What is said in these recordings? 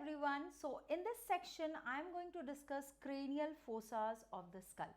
everyone. So in this section I am going to discuss cranial fossas of the skull.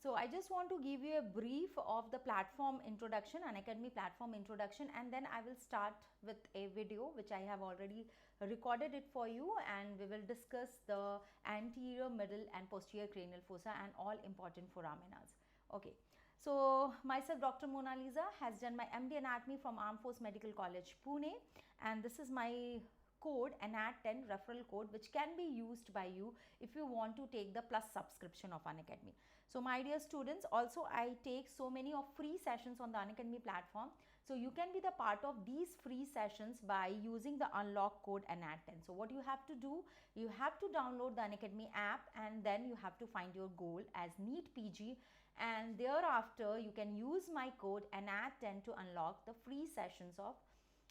So I just want to give you a brief of the platform introduction, Unacademy platform introduction, and then I will start with a video which I have already recorded it for you, and we will discuss the anterior, middle and posterior cranial fossa and all important foraminas. Okay. So myself, Dr. Mona Lisa, has done my MD Anatomy from Armed Force Medical College, Pune, and this is my code ANAT10 referral code, which can be used by you if you want to take the plus subscription of Unacademy. So my dear students, also I take so many of free sessions on the Unacademy platform, so you can be the part of these free sessions by using the unlock code ANAT10. So what you have to do, you have to download the Unacademy app, and then you have to find your goal as NEET PG, and thereafter you can use my code ANAT10 to unlock the free sessions of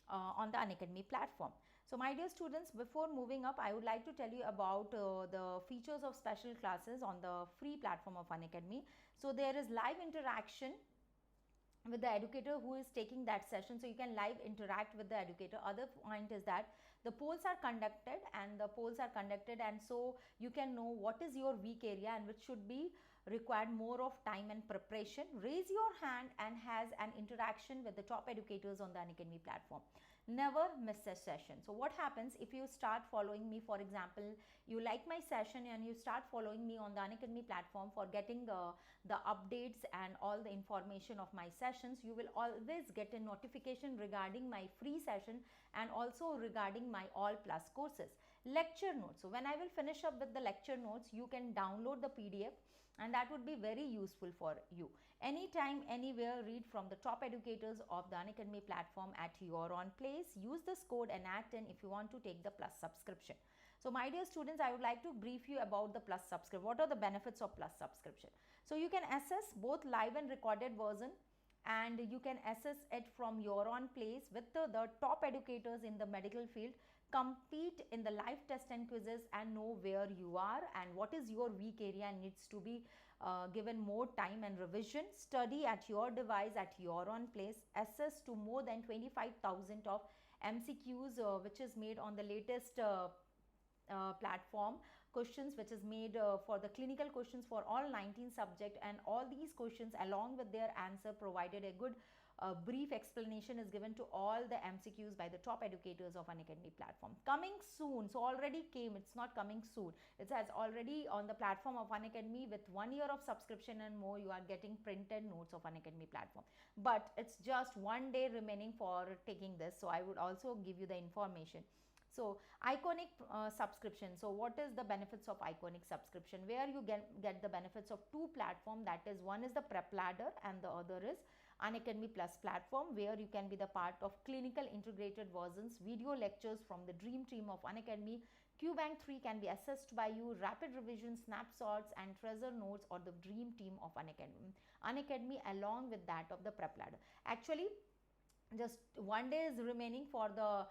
on the Unacademy platform. So my dear students, before moving up, I would like to tell you about the features of special classes on the free platform of Unacademy. So there is live interaction with the educator who is taking that session, so you can live interact with the educator. Other point is that the polls are conducted, and so you can know what is your weak area and which should be required more of time and preparation. Raise your hand and has an interaction with the top educators on the Unacademy platform. Never miss a session. So what happens if you start following me? For example, you like my session and you start following me on the Unacademy platform for getting the updates and all the information of my sessions. You will always get a notification regarding my free session and also regarding my all plus courses. Lecture notes. So when I will finish up with the lecture notes, you can download the PDF, and that would be very useful for you. Anytime, anywhere, read from the top educators of the Unacademy platform at your own place. Use this code ANAT10 if you want to take the plus subscription. So my dear students, I would like to brief you about the plus subscription. What are the benefits of plus subscription? So you can access both live and recorded version, and you can assess it from your own place with the top educators in the medical field, compete in the live test and quizzes, and know where you are and what is your weak area and needs to be given more time and revision. Study at your device at your own place, access to more than 25,000 of MCQs which is made on the latest platform, questions which is made for the clinical questions for all 19 subject, and all these questions along with their answer provided a good brief explanation is given to all the MCQs by the top educators of Unacademy platform. Coming soon, so already came, it's not coming soon, it says already on the platform of Unacademy. With 1 year of subscription and more, you are getting printed notes of Unacademy platform, but it's just 1 day remaining for taking this, so I would also give you the information. So Iconic subscription. So what is the benefits of Iconic subscription? Where you get the benefits of two platform, that is, one is the Prep Ladder and the other is Unacademy Plus platform, where you can be the part of clinical integrated versions, video lectures from the dream team of Unacademy. QBank 3 can be assessed by you, rapid revision, snapshots and treasure notes or the dream team of Unacademy along with that of the Prep Ladder. Actually, just 1 day is remaining for the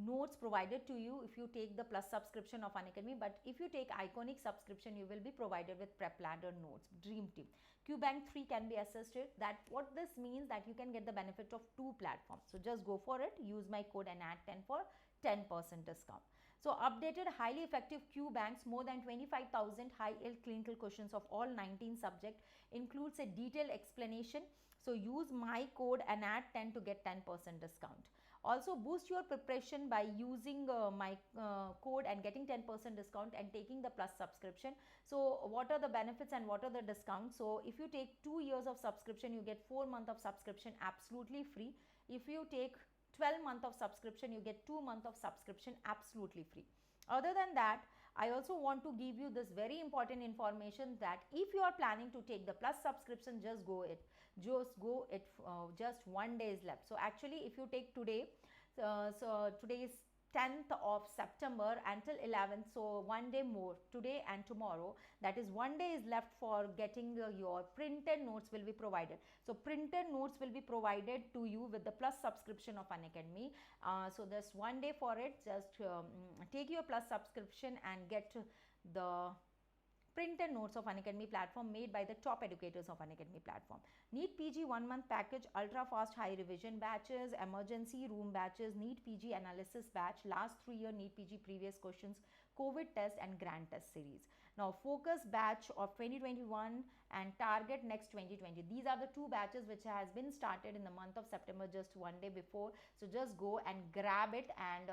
notes provided to you if you take the plus subscription of Unacademy, but if you take Iconic subscription, you will be provided with Prep Ladder notes, dream team. QBank 3 can be assisted. That what this means, that you can get the benefit of two platforms. So just go for it, use my code ANAT10 for 10% discount. So updated highly effective QBanks, more than 25,000 high-yield clinical questions of all 19 subject, includes a detailed explanation. So use my code ANAT10 to get 10% discount. Also boost your preparation by using my code and getting 10% discount and taking the plus subscription. So what are the benefits and what are the discounts? So if you take 2 years of subscription, you get 4 months of subscription absolutely free. If you take 12 months of subscription, you get 2 months of subscription absolutely free. Other than that, I also want to give you this very important information that if you are planning to take the plus subscription, just go it. Just 1 day is left. So actually, if you take today, so today is 10th of September until 11th, so 1 day more, today and tomorrow, that is 1 day is left for getting your printed notes will be provided. So printed notes will be provided to you with the plus subscription of Unacademy. So there's 1 day for it. Just take your plus subscription and get the printed notes of Unacademy platform made by the top educators of Unacademy platform. NEET PG 1 month package, ultra fast high revision batches, emergency room batches, NEET PG analysis batch, last 3-year NEET PG previous questions, COVID test and grand test series. Now focus batch of 2021 and target next 2020. These are the two batches which has been started in the month of September, just one day before. So just go and grab it and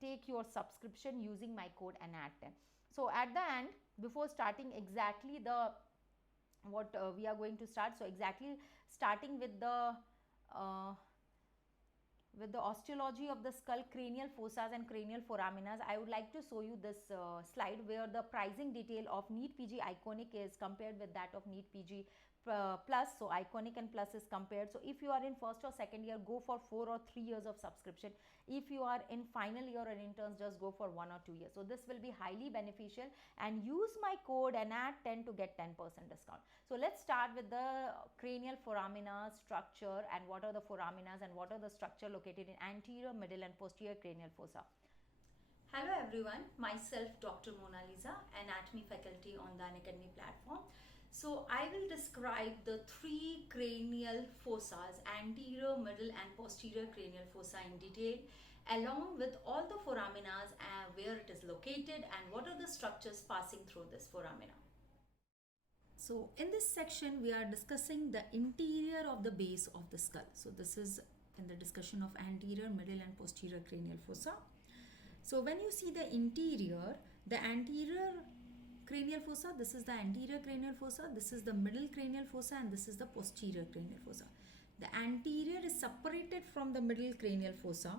take your subscription using my code ANAT10. So at the end, before starting exactly the what we are going to start, so exactly starting with the osteology of the skull, cranial fossas and cranial foraminas, I would like to show you this slide where the pricing detail of NEET PG Iconic is compared with that of NEET PG Plus. So Iconic and Plus is compared. So if you are in first or second year, go for 4 or 3 years of subscription. If you are in final year or interns, just go for 1 or 2 years. So this will be highly beneficial, and use my code ANAT10 to get 10% discount. So let's start with the cranial foramina structure and what are the foraminas and what are the structure located in anterior, middle and posterior cranial fossa. Hello everyone, myself Dr. Mona Lisa, anatomy faculty on the Unacademy platform. So I will describe the 3 cranial fossas, anterior, middle and posterior cranial fossa in detail, along with all the foraminas and where it is located and what are the structures passing through this foramina. So in this section we are discussing the interior of the base of the skull. So this is in the discussion of anterior, middle and posterior cranial fossa. So when you see the interior, the anterior cranial fossa, this is the anterior cranial fossa, this is the middle cranial fossa and this is the posterior cranial fossa. The anterior is separated from the middle cranial fossa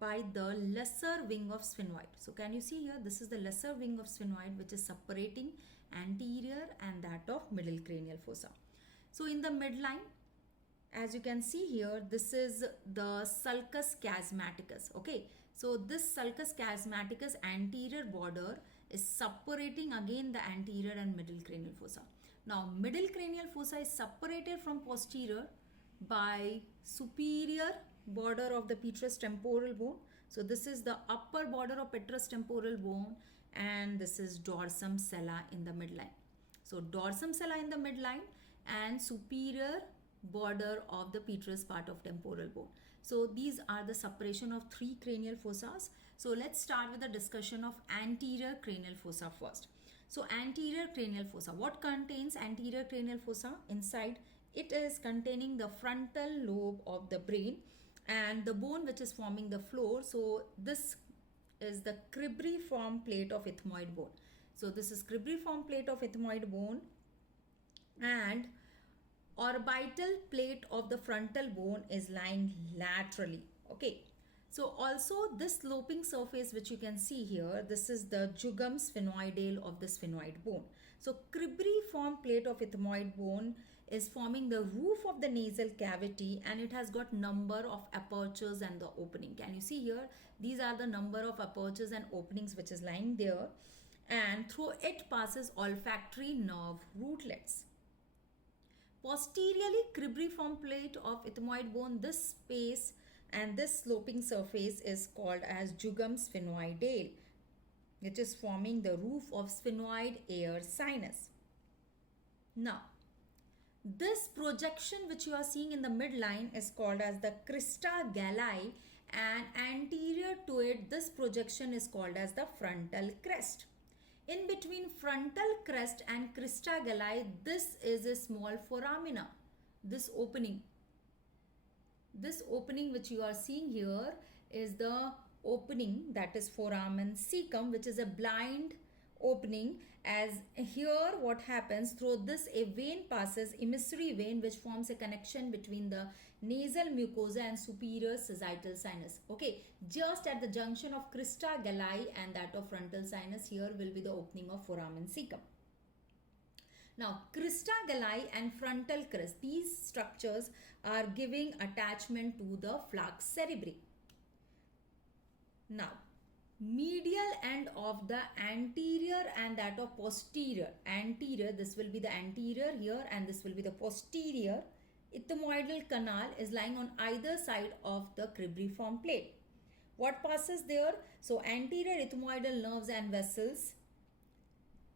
by the lesser wing of sphenoid. So can you see here, this is the lesser wing of sphenoid which is separating anterior and that of middle cranial fossa. So in the midline, as you can see here, this is the sulcus chiasmaticus. Okay, so this sulcus chiasmaticus anterior border is separating again the anterior and middle cranial fossa. Now middle cranial fossa is separated from posterior by superior border of the petrous temporal bone. So this is the upper border of petrous temporal bone and this is dorsum sella in the midline. So dorsum sella in the midline and superior border of the petrous part of temporal bone. So these are the separation of 3 cranial fossas. So let's start with the discussion of anterior cranial fossa first. So anterior cranial fossa, what contains anterior cranial fossa? Inside it is containing the frontal lobe of the brain and the bone which is forming the floor. So this is the cribriform plate of ethmoid bone. So this is cribriform plate of ethmoid bone and orbital plate of the frontal bone is lying laterally. Okay, so also this sloping surface which you can see here, this is the jugum sphenoidale of the sphenoid bone. So cribriform plate of ethmoid bone is forming the roof of the nasal cavity and it has got number of apertures and the opening. Can you see here? These are the number of apertures and openings which is lying there, and through it passes olfactory nerve rootlets. Posteriorly, cribriform plate of ethmoid bone, this space and this sloping surface is called as jugum sphenoidale, which is forming the roof of sphenoid air sinus. Now, this projection which you are seeing in the midline is called as the crista galli, and anterior to it, this projection is called as the frontal crest. In between frontal crest and crista galli, this is a small foramina. This opening which you are seeing here is the opening, that is foramen cecum, which is a blind opening. As here what happens, through this a vein passes, emissary vein, which forms a connection between the nasal mucosa and superior sagittal sinus. Okay, just at the junction of crista galli and that of frontal sinus, here will be the opening of foramen cecum. Now crista galli and frontal crest, these structures are giving attachment to the flux cerebri. Now medial end of the anterior and that of posterior. Anterior, this will be the anterior here and this will be the posterior. Ethmoidal canal is lying on either side of the cribriform plate. What passes there? So anterior ethmoidal nerves and vessels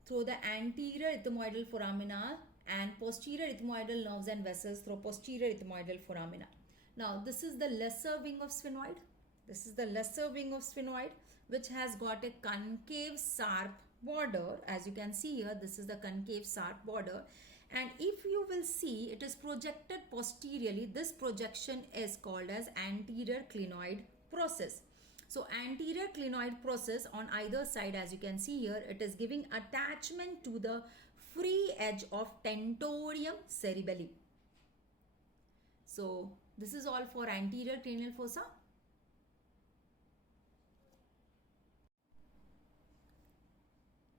through the anterior ethmoidal foramina and posterior ethmoidal nerves and vessels through posterior ethmoidal foramina. Now this is the lesser wing of sphenoid. This is the lesser wing of sphenoid, which has got a concave sharp border. As you can see here, this is the concave sharp border. And if you will see, it is projected posteriorly. This projection is called as anterior clinoid process. So anterior clinoid process on either side, as you can see here, it is giving attachment to the free edge of tentorium cerebelli. So this is all for anterior cranial fossa.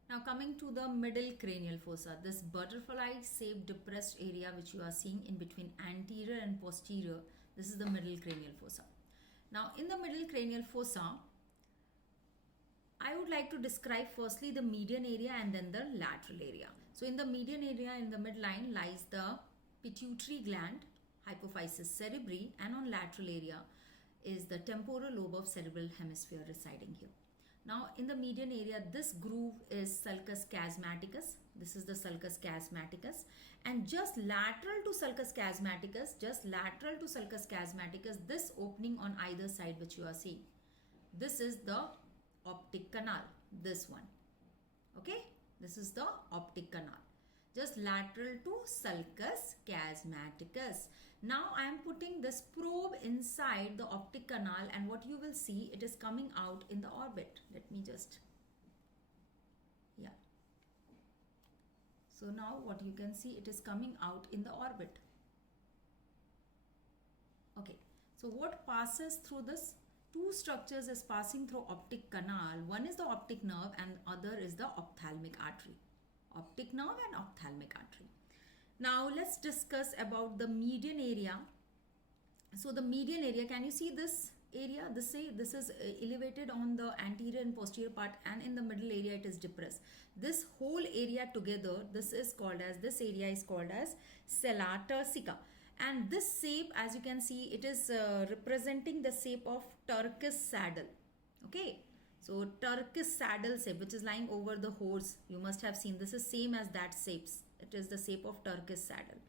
Now coming to the middle cranial fossa, this butterfly shaped depressed area which you are seeing in between anterior and posterior, this is the middle cranial fossa. Now in the middle cranial fossa, I would like to describe firstly the median area and then the lateral area. So in the median area, in the midline lies the pituitary gland, hypophysis cerebri, and on lateral area is the temporal lobe of cerebral hemisphere residing here. Now in the median area, this groove is sulcus chiasmaticus. This is the sulcus chiasmaticus, and just lateral to sulcus chiasmaticus, this opening on either side which you are seeing, this is the optic canal, this one. Okay, this is the optic canal, just lateral to sulcus chiasmaticus. Now I am putting this probe inside the optic canal, and what you will see, it is coming out in the orbit. Let me just, yeah. So now what you can see, it is coming out in the orbit. Okay, so what passes through this? Two structures is passing through optic canal. One is the optic nerve and other is the ophthalmic artery. Optic nerve and ophthalmic artery. Now let's discuss about the median area. So the median area, can you see this area? This is elevated on the anterior and posterior part, and in the middle area it is depressed. This whole area together, this area is called as sella turcica. And this shape, as you can see, it is representing the shape of Turkish saddle. Okay, so Turkish saddle shape, which is lying over the horse, you must have seen. This is same as that shapes. It is the shape of Turkish saddle.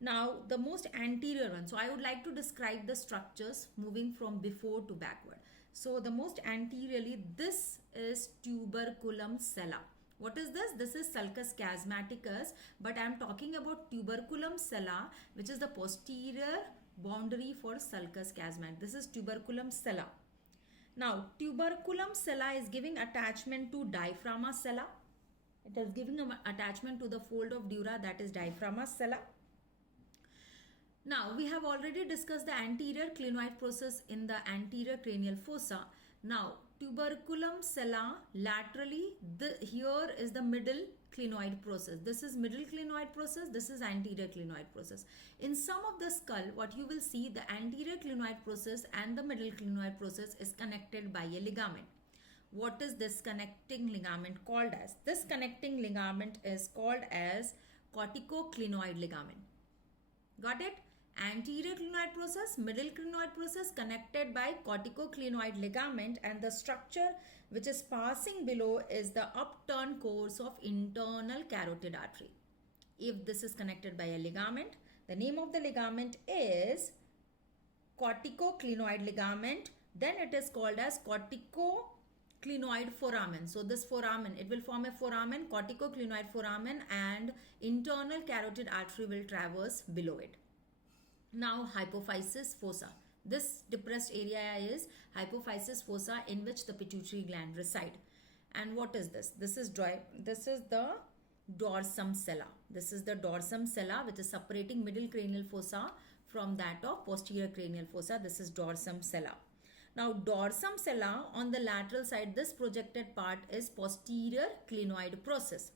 Now the most anterior one, so I would like to describe the structures moving from before to backward. So the most anteriorly, this is tuberculum sella. What is this? This is sulcus chiasmaticus, but I am talking about tuberculum sella, which is the posterior boundary for sulcus chiasmaticus. This is tuberculum sella. Now tuberculum sella is giving attachment to diaphragma sella. It is giving an attachment to the fold of dura, that is diaphragma sella. Now we have already discussed the anterior clinoid process in the anterior cranial fossa. Now tuberculum sella laterally, here is the middle clinoid process. This is middle clinoid process, this is anterior clinoid process. In some of the skull, what you will see, the anterior clinoid process and the middle clinoid process is connected by a ligament. What is this connecting ligament called as? This connecting ligament is called as corticoclinoid ligament. Got it? Anterior clinoid process, middle clinoid process connected by corticoclinoid ligament, and the structure which is passing below is the upturned course of internal carotid artery. If this is connected by a ligament, the name of the ligament is corticoclinoid ligament, then it is called as corticoclinoid foramen. So this foramen, it will form a foramen, corticoclinoid foramen, and internal carotid artery will traverse below it. Now hypophysis fossa. This depressed area is hypophysis fossa, in which the pituitary gland reside. And what is this? This is the dorsum sella. This is the dorsum sella, which is separating middle cranial fossa from that of posterior cranial fossa. This is dorsum sella. Now dorsum sella, on the lateral side, this projected part is posterior clinoid process.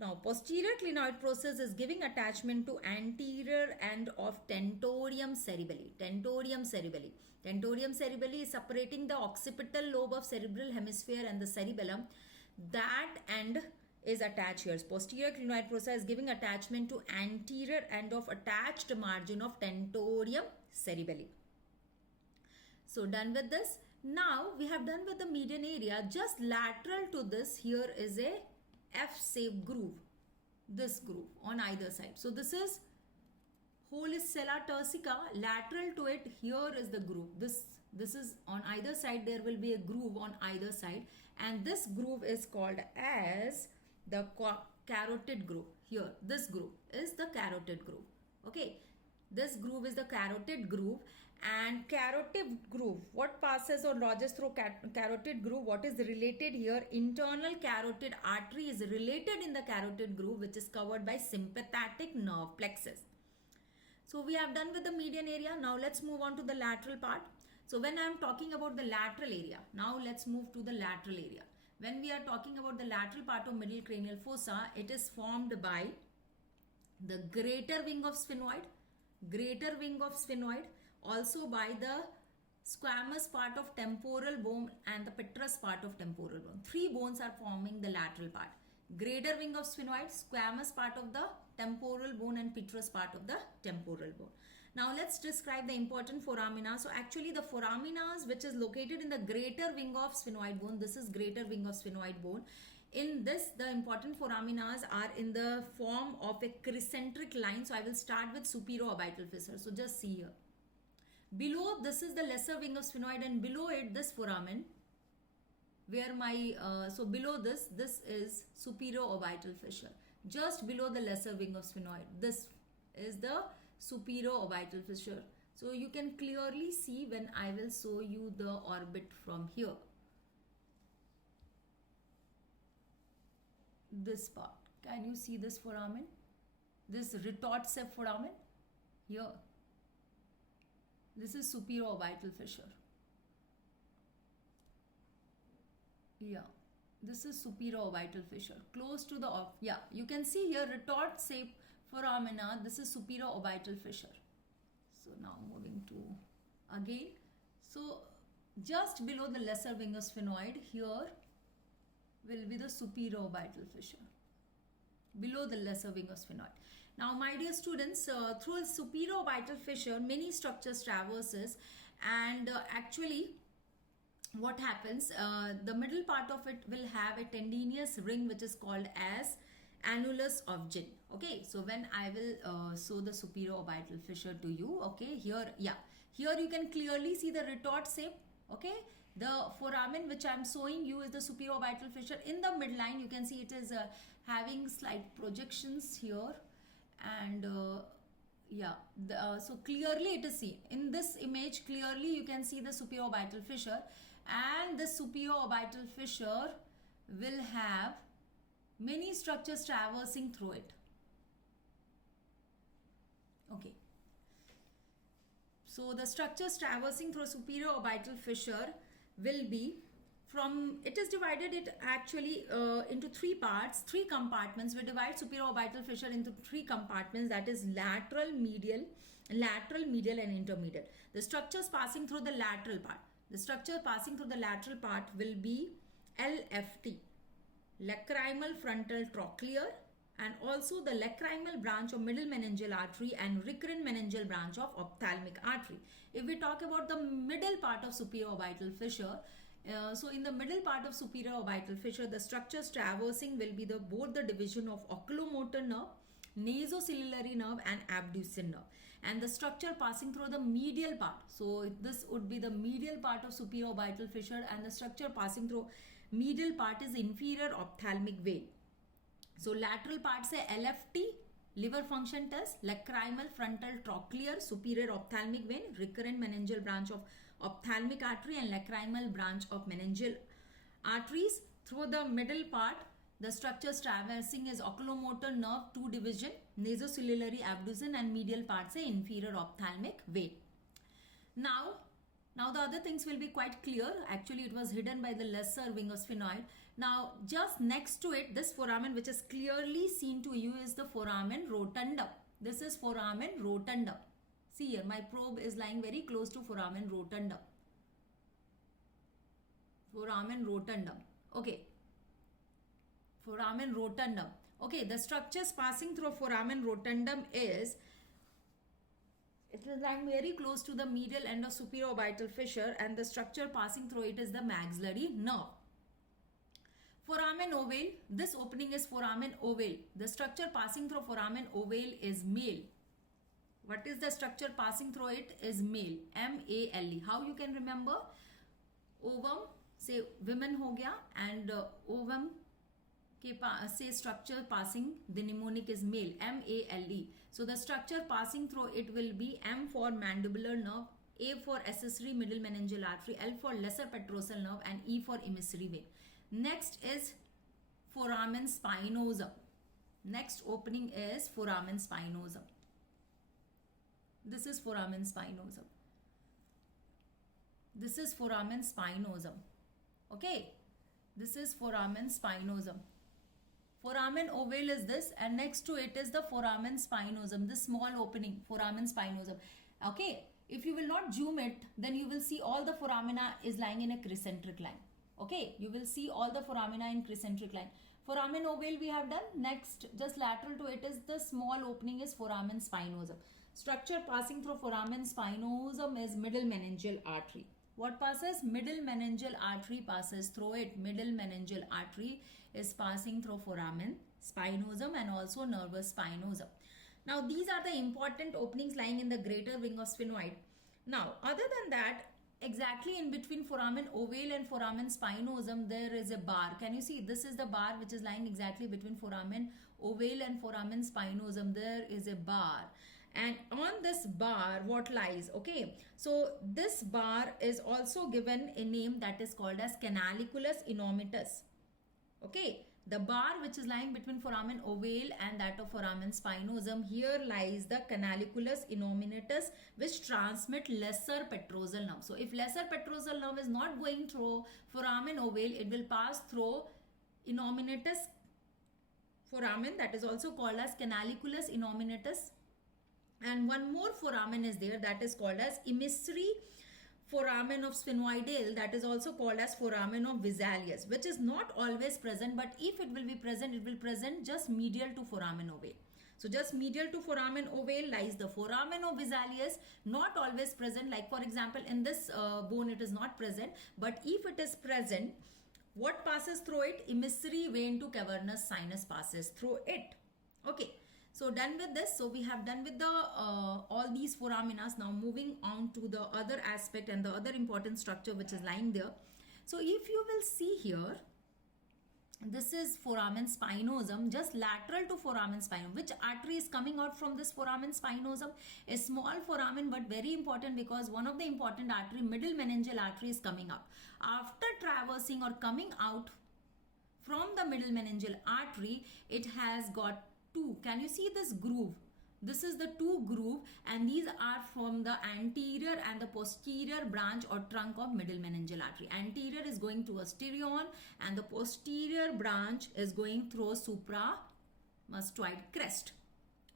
Now posterior clinoid process is giving attachment to anterior end of tentorium cerebelli. Tentorium cerebelli. Tentorium cerebelli is separating the occipital lobe of cerebral hemisphere and the cerebellum. That end is attached here. Posterior clinoid process is giving attachment to anterior end of attached margin of tentorium cerebelli. So done with this. Now we have done with the median area. Just lateral to this, here is a F-shaped groove, this groove on either side. So this is whole is sella turcica. Lateral to it, here is the groove. This is on either side, there will be a groove on either side, and this groove is called as the carotid groove. Here, this groove is the carotid groove. Okay, this groove is the carotid groove. And carotid groove, what passes or lodges through carotid groove, what is related here? Internal carotid artery is related in the carotid groove, which is covered by sympathetic nerve plexus. So we have done with the median area. Now let's move on to the lateral part. So when I am talking about the lateral area, now let's move to the lateral area. When we are talking about the lateral part of middle cranial fossa, it is formed by the greater wing of sphenoid, also by the squamous part of temporal bone and the petrous part of temporal bone. Three bones are forming the lateral part. Greater wing of sphenoid, squamous part of the temporal bone and petrous part of the temporal bone. Now let's describe the important foramina. So actually the foraminas which is located in the greater wing of sphenoid bone, this is greater wing of sphenoid bone. In this, the important foraminas are in the form of a crescentric line. So I will start with superioorbital fissure. So just see here. Below, this is the lesser wing of sphenoid, and below it, this foramen, where my, so below this is superioorbital fissure. Just below the lesser wing of sphenoid, this is the superioorbital fissure. So you can clearly see when I will show you the orbit from here. This part, can you see this foramen? This retort shape foramen here. This is superioorbital fissure. Yeah, this is superioorbital fissure. Close to the, yeah, you can see here retort shape foramina. This is superioorbital fissure. So now moving to again. So just below the lesser wing of sphenoid, here will be the superioorbital fissure. Below the lesser wing of sphenoid. Now, my dear students, through a superioorbital fissure, many structures traverses, and actually, what happens? The middle part of it will have a tendinous ring, which is called as annulus of Jin. Okay, so when I will show the superioorbital fissure to you, okay, here, yeah, here you can clearly see the retort shape. Okay, the foramen which I am showing you is the superioorbital fissure. In the midline, you can see it is having slight projections here. And yeah, so clearly it is seen in this image. Clearly you can see the superioorbital fissure, and the superioorbital fissure will have many structures traversing through it. Okay, so the structures traversing through superioorbital fissure will be from, it is divided it actually into three parts, three compartments. We divide superioorbital fissure into three compartments, that is lateral, medial, and intermedial. The structures passing through the lateral part. The structure passing through the lateral part will be LFT, lacrimal frontal trochlear, and also the lacrimal branch of middle meningeal artery and recurrent meningeal branch of ophthalmic artery. If we talk about the middle part of superioorbital fissure, so in the middle part of superioorbital fissure, the structures traversing will be both the division of oculomotor nerve, nasociliary nerve, and abducens nerve, and the structure passing through the medial part. So this would be the medial part of superioorbital fissure, and the structure passing through medial part is inferior ophthalmic vein. So lateral part say LFT, liver function test, lacrimal frontal trochlear, superior ophthalmic vein, recurrent meningeal branch of ophthalmic artery, and lacrimal branch of meningeal arteries. Through the middle part, the structures traversing is oculomotor nerve, 2 division, nasociliary abducens, and medial part say inferior ophthalmic vein. Now the other things will be quite clear. Actually, it was hidden by the lesser wing of sphenoid. Now, just next to it, this foramen which is clearly seen to you is the foramen rotundum. This is foramen rotundum. See here, my probe is lying very close to foramen rotundum. Foramen rotundum. Okay. Foramen rotundum. Okay, the structures passing through foramen rotundum is, it is lying very close to the medial end of superioorbital fissure, and the structure passing through it is the maxillary nerve. Foramen ovale, this opening is foramen ovale. The structure passing through foramen ovale is male. What is the structure passing through it is male, M-A-L-E. How you can remember? Ovum, say women हो गया, and ovum के say structure passing, the mnemonic is male, M-A-L-E. So the structure passing through it will be M for mandibular nerve, A for accessory middle meningeal artery, L for lesser petrosal nerve, and E for emissary vein. Next is foramen spinosum. Next opening is foramen spinosum. This is foramen spinosum. This is foramen spinosum. Okay, this is foramen spinosum. Foramen ovale is this, and next to it is the foramen spinosum, this small opening, foramen spinosum. Okay, if you will not zoom it, then you will see all the foramina is lying in a crescentric line. Okay, you will see all the foramina in crescentric line. Foramen ovale we have done. Next, just lateral to it is the small opening is foramen spinosum. Structure passing through foramen spinosum is middle meningeal artery. What passes? Middle meningeal artery passes through it. Middle meningeal artery is passing through foramen spinosum and also nervus spinosum. Now these are the important openings lying in the greater wing of sphenoid. Now other than that, exactly in between foramen ovale and foramen spinosum there is a bar. Can you see? This is the bar which is lying exactly between foramen ovale and foramen spinosum. There is a bar. And on this bar what lies? Okay, so this bar is also given a name that is called as canaliculus innominatus. Okay, the bar which is lying between foramen ovale and that of foramen spinosum, here lies the canaliculus innominatus which transmit lesser petrosal nerve. So if lesser petrosal nerve is not going through foramen ovale, it will pass through innominatus foramen, that is also called as canaliculus innominatus. And one more foramen is there, that is called as emissary foramen of sphenoidale, that is also called as foramen of Vesalius, which is not always present, but if it will be present, it will present just medial to foramen ovale. So just medial to foramen ovale lies the foramen of Vesalius, not always present. Like for example, in this bone it is not present, but if it is present, what passes through it? Emissary vein to cavernous sinus passes through it. Okay. So done with this. So we have done with the all these foramina. Now moving on to the other aspect and the other important structure which is lying there. So if you will see here, this is foramen spinosum, just lateral to foramen spinosum. Which artery is coming out from this foramen spinosum? A small foramen, but very important, because one of the important artery, middle meningeal artery, is coming out. After traversing or coming out from the middle meningeal artery, it has got two. Can you see this groove? This is the two groove, and these are from the anterior and the posterior branch or trunk of middle meningeal artery. Anterior is going through a stereon and the posterior branch is going through a supramastoid crest.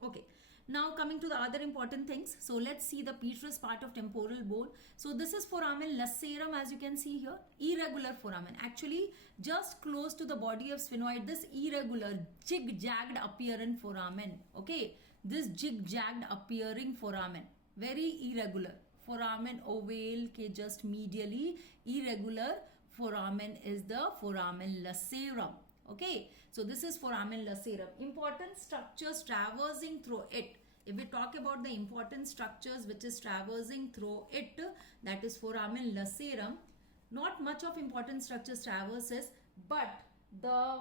Okay. Now coming to the other important things. So let's see the petrous part of temporal bone. So this is foramen lacerum, as you can see here. Irregular foramen. Actually just close to the body of sphenoid, this irregular jig-jagged appearing foramen. Okay. This jig-jagged appearing foramen. Very irregular. Foramen ovale ke just medially irregular foramen is the foramen lacerum. Okay, so this is foramen lacerum. Important structures traversing through it. If we talk about the important structures which is traversing through it, that is foramen lacerum. Not much of important structures traverses, but the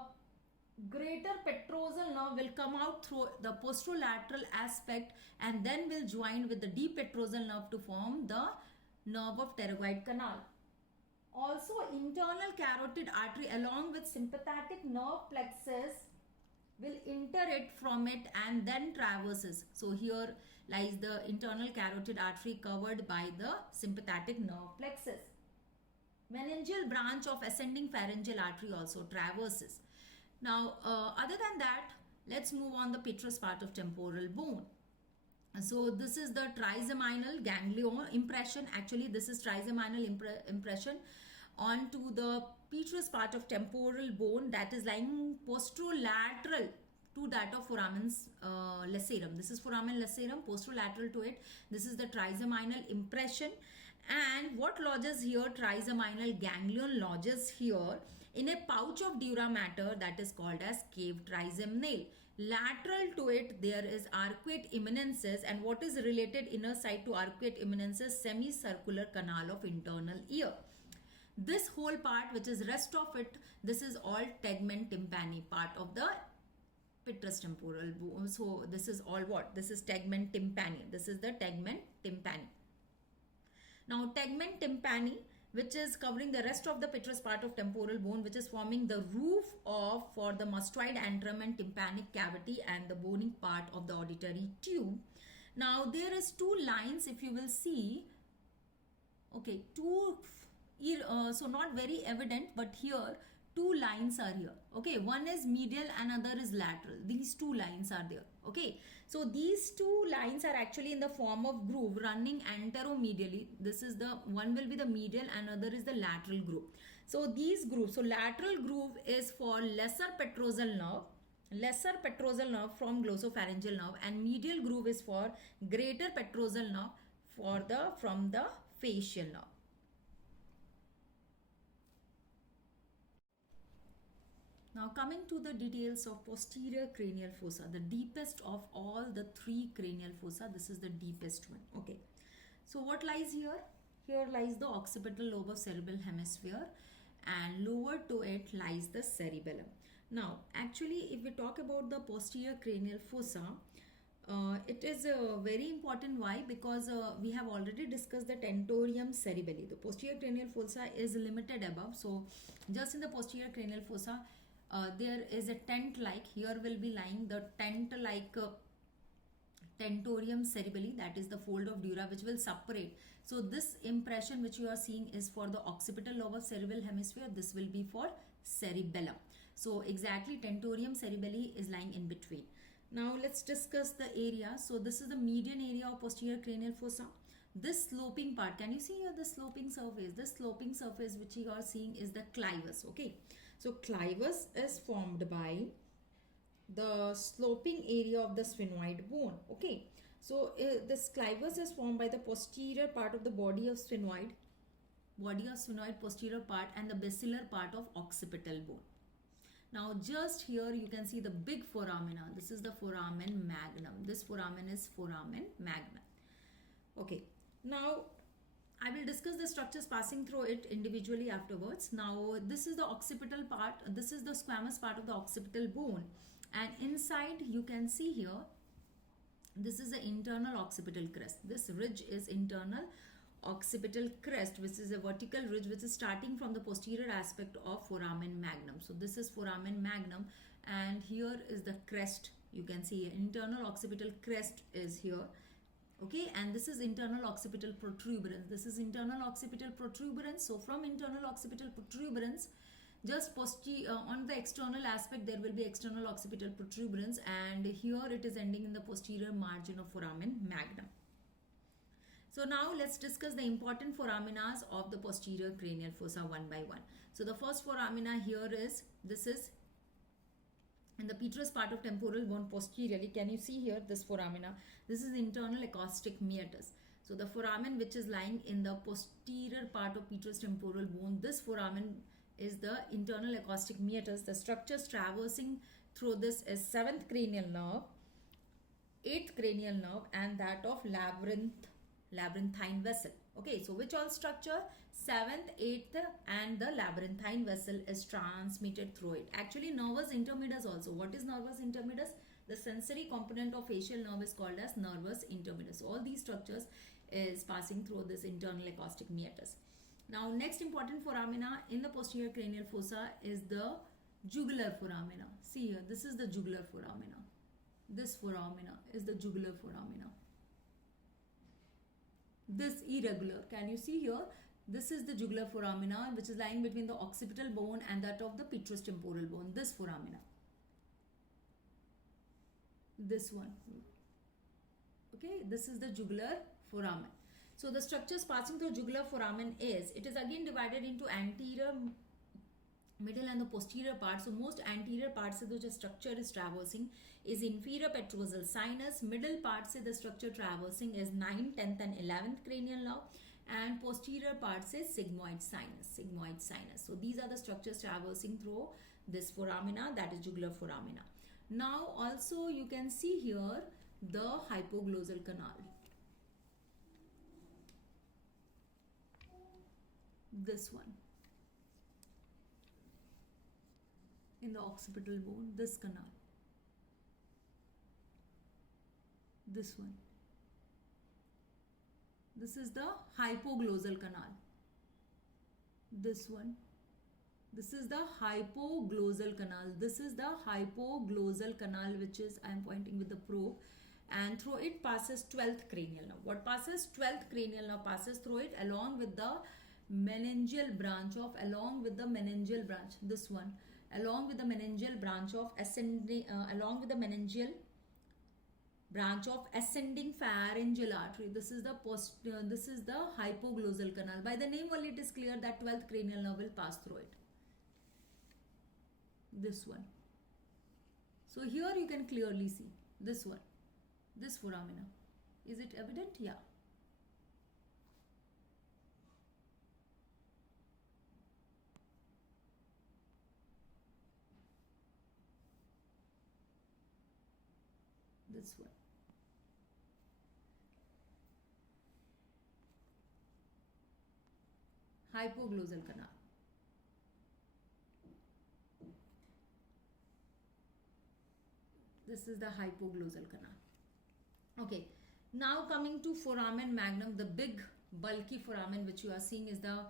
greater petrosal nerve will come out through the posterolateral aspect and then will join with the deep petrosal nerve to form the nerve of pterygoid canal. Also, internal carotid artery along with sympathetic nerve plexus will enter it from it and then traverses. So here lies the internal carotid artery covered by the sympathetic nerve plexus. Meningeal branch of ascending pharyngeal artery also traverses. Now, other than that, let's move on the petrous part of temporal bone. So this is the trigeminal ganglion impression. Actually, this is trigeminal impression onto the petrous part of temporal bone that is lying posterolateral to that of foramen lacerum. This is foramen lacerum, posterolateral to it. This is the trigeminal impression. And what lodges here? Trigeminal ganglion lodges here in a pouch of dura mater that is called as cave trigeminal nail. Lateral to it there is arcuate eminences, and what is related inner side to arcuate eminences? Semicircular canal of internal ear. This whole part, which is rest of it, this is all tegmen tympani, part of the petrous temporal bone. So this is all what? This is tegmen tympani. This is the tegmen tympani. Now tegmen tympani, which is covering the rest of the petrous part of temporal bone, which is forming the roof of for the mastoid antrum and tympanic cavity and the bony part of the auditory tube. Now there is two lines, if you will see. Okay, so not very evident, but here two lines are here. Okay, one is medial and other is lateral. These two lines are there. Okay, so these two lines are actually in the form of groove running anteromedially. This is the one will be the medial and other is the lateral groove. So these grooves, so lateral groove is for lesser petrosal nerve from glossopharyngeal nerve, and medial groove is for greater petrosal nerve from the facial nerve. Now coming to the details of posterior cranial fossa, the deepest of all the three cranial fossa, this is the deepest one. Okay, so what lies here? Here lies the occipital lobe of cerebral hemisphere, and lower to it lies the cerebellum. Now actually if we talk about the posterior cranial fossa, it is very important. Why? Because we have already discussed the tentorium cerebelli. The posterior cranial fossa is limited above. So just in the posterior cranial fossa, there is a tent-like, here will be lying the tent-like tentorium cerebelli, that is the fold of dura which will separate. So this impression which you are seeing is for the occipital lobe of cerebral hemisphere. This will be for cerebellum. So exactly tentorium cerebelli is lying in between. Now let's discuss the area. So this is the median area of posterior cranial fossa. This sloping part, can you see here the sloping surface? This sloping surface which you are seeing is the clivus. Okay, so clivus is formed by the sloping area of the sphenoid bone. Okay, so this clivus is formed by the posterior part of the body of sphenoid posterior part and the basilar part of occipital bone. Now just here you can see the big foramina. This is the foramen magnum. This foramen is foramen magnum. Okay, now I will discuss the structures passing through it individually afterwards. Now this is the occipital part. This is the squamous part of the occipital bone, and inside you can see here, this is the internal occipital crest. This ridge is internal occipital crest, which is a vertical ridge which is starting from the posterior aspect of foramen magnum. So this is foramen magnum, and here is the crest. You can see internal occipital crest is here. Okay, and this is internal occipital protuberance. This is internal occipital protuberance. So from internal occipital protuberance, just on the external aspect there will be external occipital protuberance, and here it is ending in the posterior margin of foramen magnum. So now let's discuss the important foraminas of the posterior cranial fossa one by one. So the first foramina here is, this is in the petrous part of temporal bone posteriorly. Can you see here this foramina? This is internal acoustic meatus. So the foramen which is lying in the posterior part of petrous temporal bone, this foramen is the internal acoustic meatus. The structures traversing through this is 7th cranial nerve, 8th cranial nerve, and that of labyrinthine vessel. Okay, so which all structure? 7th, 8th and the labyrinthine vessel is transmitted through it. Actually nervus intermedius also. What is nervus intermedius? The sensory component of facial nerve is called as nervus intermedius. All these structures is passing through this internal acoustic meatus. Now next important foramina in the posterior cranial fossa is the jugular foramina. See here, this is the jugular foramina. This foramina is the jugular foramina. This irregular, can you see here? This is the jugular foramina which is lying between the occipital bone and that of the petrous temporal bone. This foramina. This one. Okay, this is the jugular foramen. So the structures passing through jugular foramen is, it is again divided into anterior, middle and the posterior part. So most anterior parts of the structure is traversing is inferior petrosal sinus. Middle parts of the structure traversing is 9th, 10th and 11th cranial nerve. and posterior part says sigmoid sinus, sigmoid sinus. So these are the structures traversing through this foramina, that is jugular foramina. Now also you can see here the hypoglossal canal. This one. In the occipital bone, this canal. This one. This is the hypoglossal canal. This one. This is the hypoglossal canal. This is the hypoglossal canal, which is, I am pointing with the probe, and through it passes 12th cranial nerve. What passes? 12th cranial nerve passes through it along with the meningeal branch, this one, along with the meningeal branch of ascending, ascending pharyngeal artery. This is the hypoglossal canal. By the name only it is clear that 12th cranial nerve will pass through it. This one. So here you can clearly see this one, this foramina. Is it evident? Yeah. This one. Hypoglossal canal. This is the hypoglossal canal. Okay. Now coming to foramen magnum, the big bulky foramen which you are seeing is the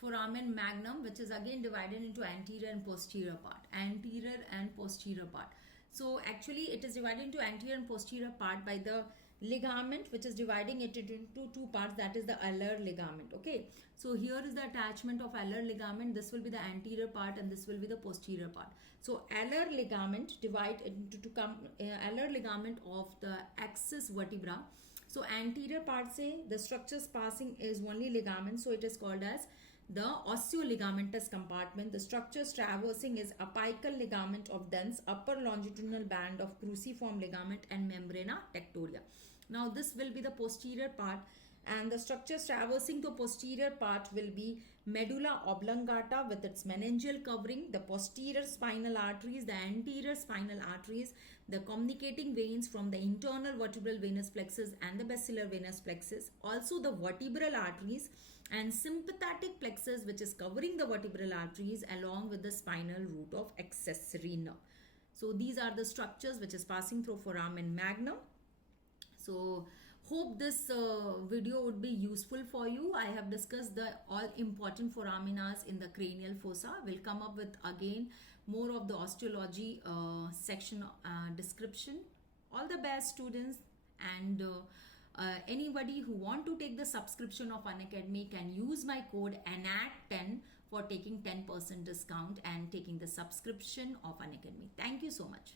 foramen magnum, which is again divided into anterior and posterior part. Anterior and posterior part. So actually it is divided into anterior and posterior part by the ligament, which is dividing it into two parts, that is the alar ligament. Okay, so here is the attachment of alar ligament. This will be the anterior part and this will be the posterior part. So alar ligament divide into alar ligament of the axis vertebra. So anterior part say the structures passing is only ligament, so it is called as the osteoligamentous compartment. The structures traversing is apical ligament of dense upper longitudinal band of cruciform ligament and membrana tectoria. Now this will be the posterior part, and the structures traversing the posterior part will be medulla oblongata with its meningeal covering, the posterior spinal arteries, the anterior spinal arteries, the communicating veins from the internal vertebral venous plexus and the basilar venous plexus, also the vertebral arteries and sympathetic plexus, which is covering the vertebral arteries along with the spinal root of accessory nerve. So these are the structures which is passing through foramen magnum. So hope this video would be useful for you. I have discussed the all important foraminas in the cranial fossa. We'll come up with again more of the osteology section description. All the best, students, and anybody who want to take the subscription of Unacademy can use my code ANAT10 for taking 10% discount and taking the subscription of Unacademy. Thank you so much.